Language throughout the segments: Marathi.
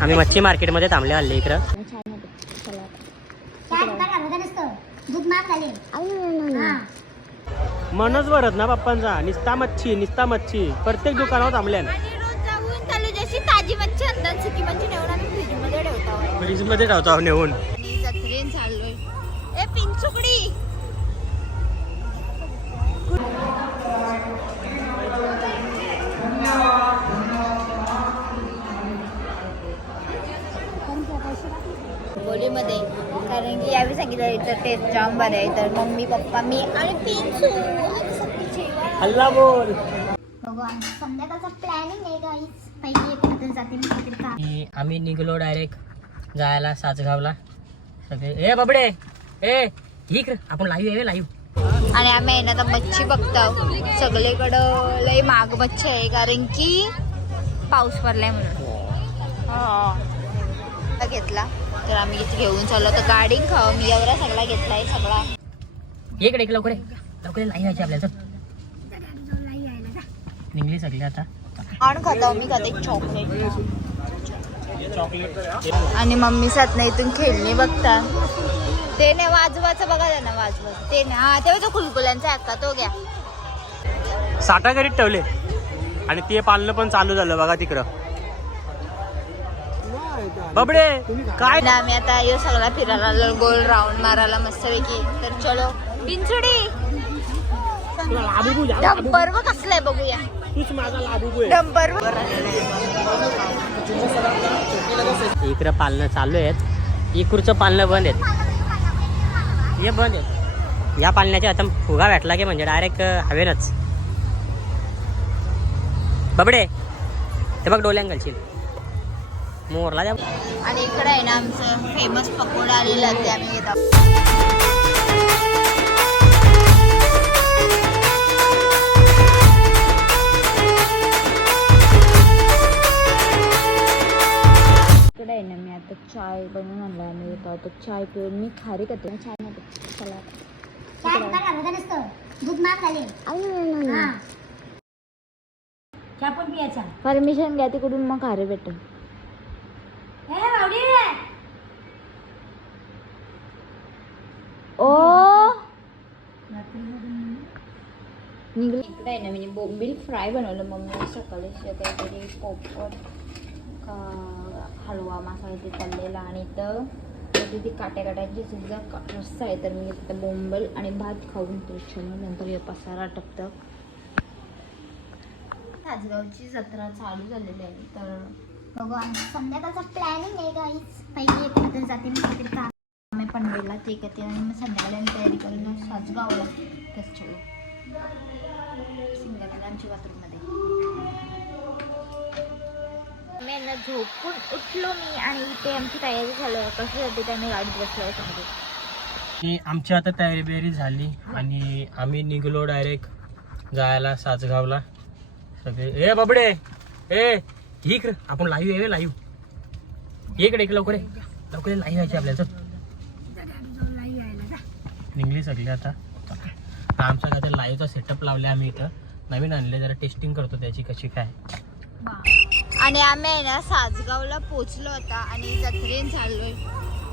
आम्ही मच्छी मार्केटमध्ये थांबले हल्ले इकडं. मनच भरत ना पप्पांचा. निस्ता मच्छी निस्ता मच्छी. प्रत्येक दुकानावर थांबल्या जशी ताजी मच्छी मध्ये फ्रीजमध्ये ठेवतो नेऊन. बोलीमध्ये. कारण की यावेळी सांगितलं इथं टेस्ट जाम बरं आहे तर मम्मी पप्पा मी आणि पिंचू आणि सगळी जेवण हल्ला बोल. बघू आणि संध्याकाळचा प्लॅनिंग आहे गाईच पहिले कुठे जाते मी काहीतरी काम की आम्ही निघलो डायरेक्ट जायला सासगावला. सगळे ए बाबडे! ए ठीक आपण लाईव्ह आहे लाईव्ह आणि आम्ही आहे ना आता मच्छी बघतो सगळीकडं लय माग मच्छी आहे कारण की पाऊस पडलाय म्हणून. हा. घेतला तर आम्ही इथे घेऊन चाललो. तर गाडी खाऊ मी एवढा सगळा घेतलाय सगळा. इकडे इकडे लवकर ये. लवकर लाईव्ह यायची आपल्याला चल. निघली सगळी आता. आणि खातो मी खाते चॉकलेट आणि मम्मी साथ नाही इथून खेळणी बघता. ते नाही वाजवाचं बघा ना वाजवाचं ते नाही हा तेव्हा तो खुलकुल्यांचा हक्का तो घ्या. साठा करीत ठेवले. आणि ते पालणं पण चालू झालं बघा तिकडं. बबडे काय? आणि आम्ही आता यो सगळा फिरायला आलो गोल राऊंड मारायला मस्तपैकी. तर चलो. बिनचुडी. डंपर व कसलंय बघूया. तूच माझा लाबू डंपर इकडं चालू आहेत. इकडचं पालणं बंद आहेत. हे बंद आहेत. या पालण्याच्या आता फुगा भेटला की म्हणजे डायरेक्ट हवेनच. बबडे ते बघ डोल्यान घालशील मोरला द्या. आणि इकडे आहे ना आमचं फेमस पकोडा आलेला ते आम्ही येत. इकडे आहे ना मी आता चाय बनवून आणला आम्ही येतो आता चाय पिऊन. मी खारी करते. चायमध्ये चला दूध माग झाले चहा पण पियाचा. परमिशन घ्या तिकडून मग खारी भेटेल हे बावडी ओ काय इकडे म्हणजे मी बोंबील फ्राय बनवलं मम्मी सकाळी. काहीतरी पोपट का हलवा मासा ते चाललेला. आणि इथं तिथे काट्या काट्याची सुद्धा रस्सा आहे. तर मी तिथं बोंबल आणि भात खाऊन तो नंतर हे पसारा टपतं. तासगावची जत्रा चालू झालेली आहे. तर बघू आणि संध्याकाळचा प्लॅनिंग आहे गाईच एक कुठे जाते मी काहीतरी काम आहे पनवेलला ते करते आणि मग संध्याकाळी आम्ही तयारी करून सासगावला. तस चलो. संध्याकाळी आमच्या बाथरूममध्ये मी यांना झोपून उठलो मी आणि इथे आमची तयारी झाली कशासाठी ते आम्ही गाडीत बसलो समजे की आमची आता तयारी बियारी झाली आणि आम्ही निघलो डायरेक्ट जायला सासगावला. सगळे ए बाबडे! ए इकडे. आपण लाईव्ह आहे लाईव्ह इकडे इकडे लवकर ये. लवकर लाईव्ह यायची आपल्याला. चल. निघली सगळी आता. आता आमच्या काय लाईव्हचा सेटअप लावले आम्ही इथं. नवीन आणले जरा टेस्टिंग करतो त्याची कशी काय. आणि आम्ही आहे ना सासगावला पोचलो होता आणि जत्रेन चाललोय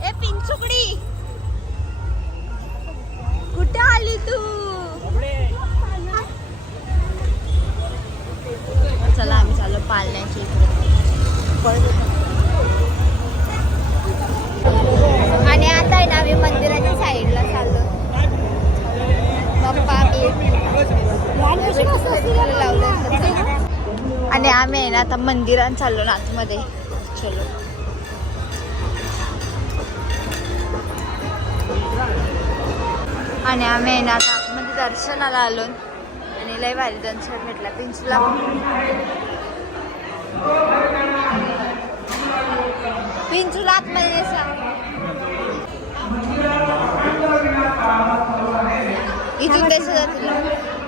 ए पिंचुकडी! कुठे आली तू? चला आम्ही चाललो पाळण्याची इकडे. आता मंदिरात चाललो ना आतमध्ये. चलो. आणि आम्ही आहे ना आता आतमध्ये दर्शनाला आलो. आणि लय भारी दर्शन भेटला. पिंचला. पिंचूला आतमध्ये नेसा. इथून देसा जातील.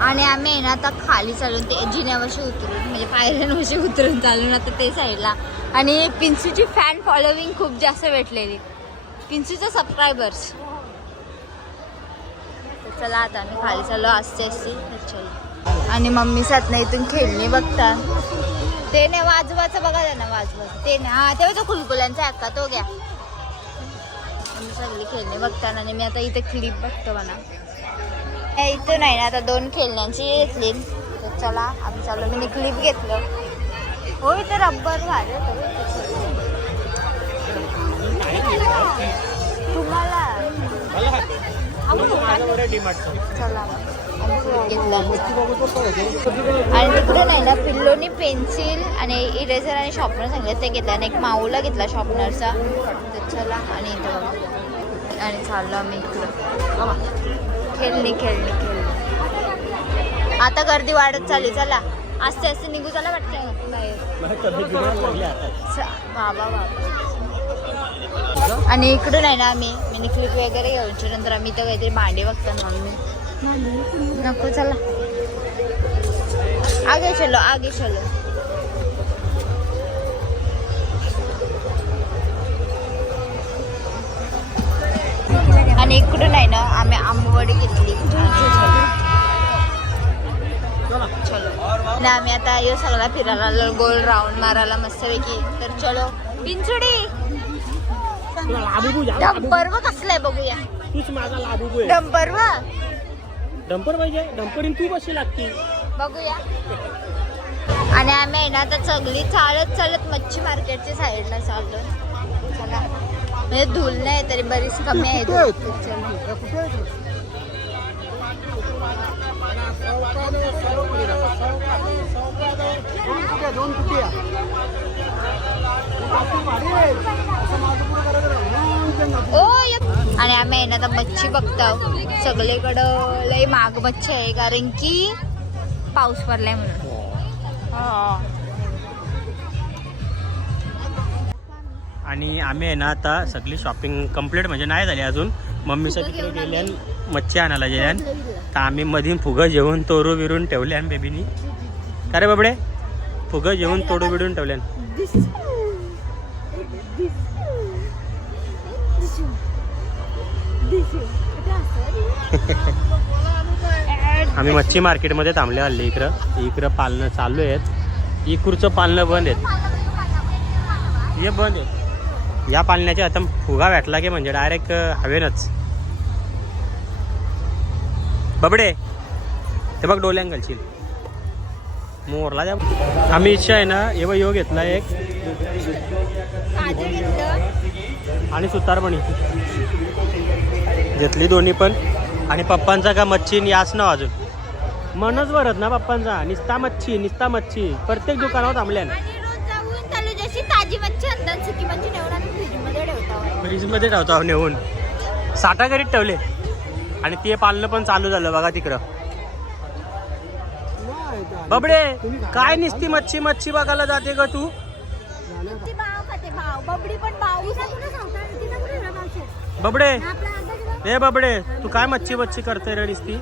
आणि आम्ही आहे ना आता खाली चालून ते जिन्यावरशी उतरून म्हणजे पायऱ्यांवरशी उतरून चालून आता ते साईडला. आणि पिंसूची फॅन फॉलोविंग खूप जास्त भेटलेली. पिंसूचं सबस्क्रायबर्स चला आता आम्ही खाली चालू असते असते आणि मम्मी सात नाही इथून खेळणी बघता ते नाही वाजवाचं बघा ना वाजवाचं ते नाही. हा तेव्हा तो कुलकुल्यांचा आता तो घ्या आम्ही सगळी खेळणी बघताना आणि मी आता इथे क्लिप बघतो म्हणा. हे इथं नाही ना आता दोन खेळण्यांची घेतली तर चला आम्ही चाललो. मी क्लिप घेतलं. हो इथे रब्बर भारी तुम्हाला. चला. घेतलं आणि तिकडे नाही ना पिल्लोनी पेन्सिल आणि इरेझर आणि शॉर्पनर सांगितलं ते घेतलं. आणि एक माऊला घेतला शॉर्पनरचा तर चला आणि इथं. आणि चाललो आम्ही इकडं. खेळणी खेळणी खेळणी. आता गर्दी वाढत चालली चला. असते असते निघू चला वाटतं. बाबा बाबा. आणि इकडून आहे ना आम्ही मिनी क्लिप वगैरे घेऊन. नंतर आम्ही तर काहीतरी भांडे बघतो मम्मी नको चला. आगे चलो आगे चलो. आणि इकडून आहे ना आम्ही आंबवडी घेतली. चलो. आम्ही आता यो सगळा फिरायला गोल राऊंड मारायला मस्तपैकी. तर चलो पिंचुडी डंपर व बघूया. तूच माझा लाभू डंपर व डंपर पाहिजे डंपरीन तू कशी लागती. बघूया. आणि आम्ही आहे ना आता चगली चालत चालत मच्छी मार्केटच्या साईडला चाललो चला. म्हणजे धूल नाही तरी बरीच कमी आहे धूल. चला. ओ. आणि आम्ही आहे ना आता मच्छी बघतो सगळीकडं लय माग मच्छी आहे कारण की पाऊस पडलाय म्हणून. हा. आणि आम्ही आहे ना आता सगळी शॉपिंग कंप्लीट म्हणजे नाही झाली अजून. मम्मीच्या तिकडे गेल्या मच्छी आणायला गेल्या तर आम्ही मधीन फुगं जेवून तोरू बिरून ठेवल्यान बेबीनी का रे बाबडे? फुगं जेवून तोडू बिडून ठेवल्यान आम्ही मच्छी मार्केटमध्ये थांबले हल्ली इकडं. इकडं पालणं चालू आहेत. इकडचं पालणं बंद आहेत. हे बंद आहे या पालण्याच्या आता फुगा भेटला की म्हणजे डायरेक्ट हवेनच. बबडे ते बघ डोल्यान घालशील मोरला द्या आम्ही इच्छा आहे ना एवढं योग घेतला एक. आणि सुतारपणी. घेतली दोन्ही पण. आणि पप्पांचा का मच्छी याच ना अजून? मनच भरत ना पप्पांचा. निस्ता मच्छी निस्ता मच्छी. प्रत्येक दुकानावर थांबल्यान. आणि रोज जाऊन चालू जशी ताजी मच्छी आणतात सुकी मच्छी नेऊन आम्ही फ्रीजमध्ये ठेवतो नेऊन. साठा करीत ठेवले. आणि ते पालणं पण चालू झालं बघा तिकडं. बबडे काय निसती मच्छी मच्छी बघायला जाते का तू? बबडी हे भाव ए तू काय मच्छी मच्छी करते रे निसती?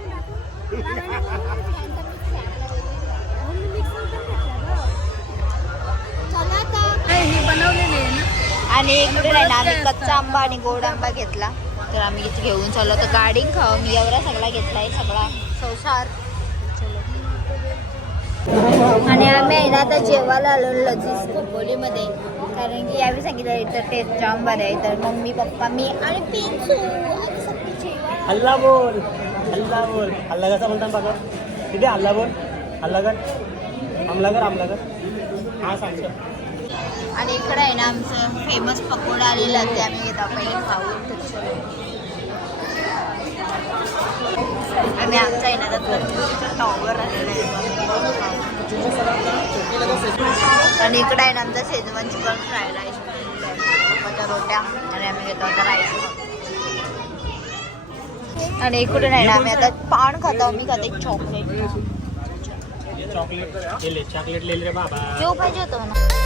आणि इकडे नाही ना आम्ही कच्चा आंबा आणि गोड आंबा घेतला. तर आम्ही इथे घेऊन चाललो. तर गाडी खाऊ. मी एवढा सगळा घेतलाय सगळा संसार. आणि आम्ही आहे ना आता जेवायला आलो लजीज खोपोलीमध्ये कारण की यावेळी सांगितलं इथं टेस्ट जाम बरं आहे. तर मम्मी पप्पा मी आणि पिंचू. हल्ला बोल हल्ला बोल. हल्ला कसा म्हणता बघा तिथे हल्ला बोल? हल्ला कर हमला कर हमला कर हा सांगतो आणि इकडे आहे ना आमचं फेमस पकोडा आलेला ते आम्ही घेतो पहिले खाऊ आम्ही आमचा आहे ना आता टॉवर आलेला आहे. आणि इकडे आहे ना आमचा शेजवान चिकन फ्राय राईस पप्पाच्या रोट्या. आणि आम्ही घेतो आता राईस आणि इकडून आहे ना आम्ही आता पान खातो मी खाते चॉकलेट चॉकलेट चॉकलेट ले बाबा जेव पाहिजे होतं ना